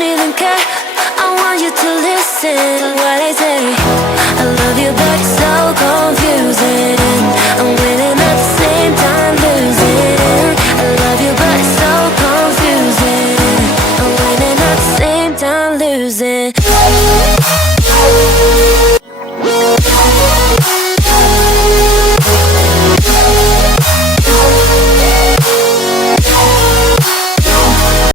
don't even care. I want you to listen to what I say. I love you but it's so confusing. I'm winning at the same time losing. I love you but it's so confusing. I'm winning at the same time losing.